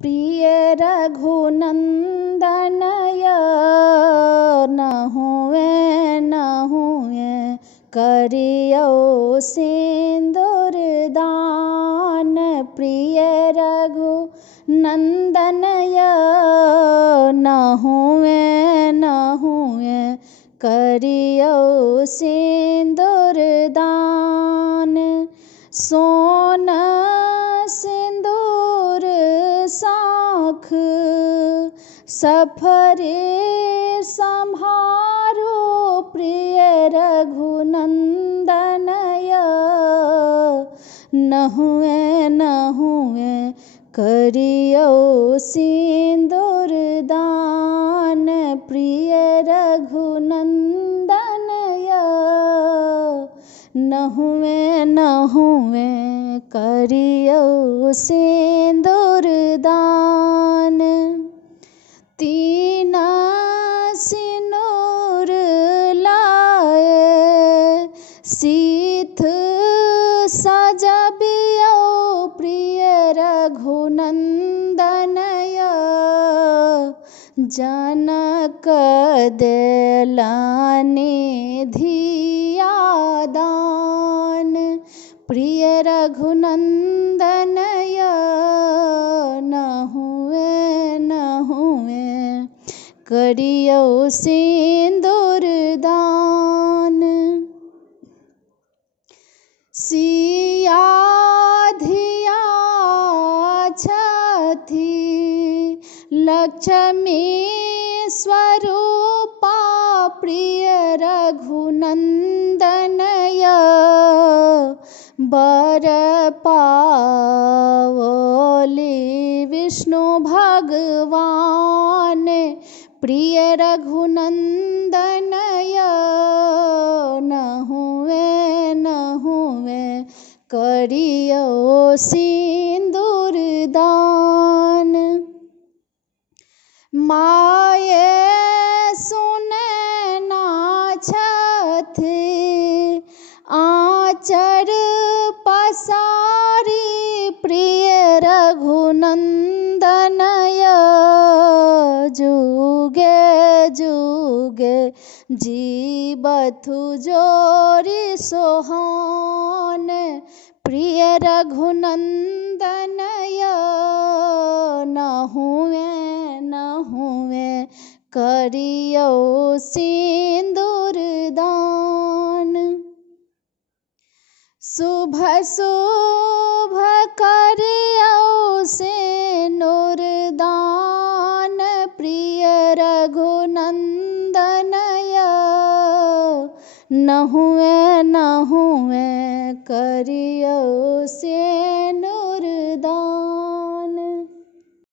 प्रिय रघुनंदनय न हुए करियो सिंदूर दान। प्रिय रघुनंदनय न हुए करियो सिंदूर दान। सोना सिंदूर साख सफरे संभारो। प्रिय रघुनंदनय न हुए करियो सिंदूर दान। प्रिय रघुनंदनय न हुए करियो सिंदूर दान। तीन सिंदूर लाए सीथ सजबियो। प्रिय रघुनंदनय जनक देलानि धिया दान। प्रिय रघुनंदनय न हुए करियो सिंदूर दान। सिया धिया छथि लक्ष्मी स्वरूपा। प्रिय रघुनंदनय बर पावली विष्णु भगवान। प्रिय रघुनंदनय न हुए करियो सिंदूर दान। माये सुने ना छथि आचर पसारी। प्रिय रघुनंदनय जुगे जुगे जीवथु जोरी सोहान। प्रिय रघुनंदनय न हुए करियो सिंदूर दान। शुभ शुभ करियो सिंदूर दान। प्रिय रघुनंदनय न हुए करियो सिंदूर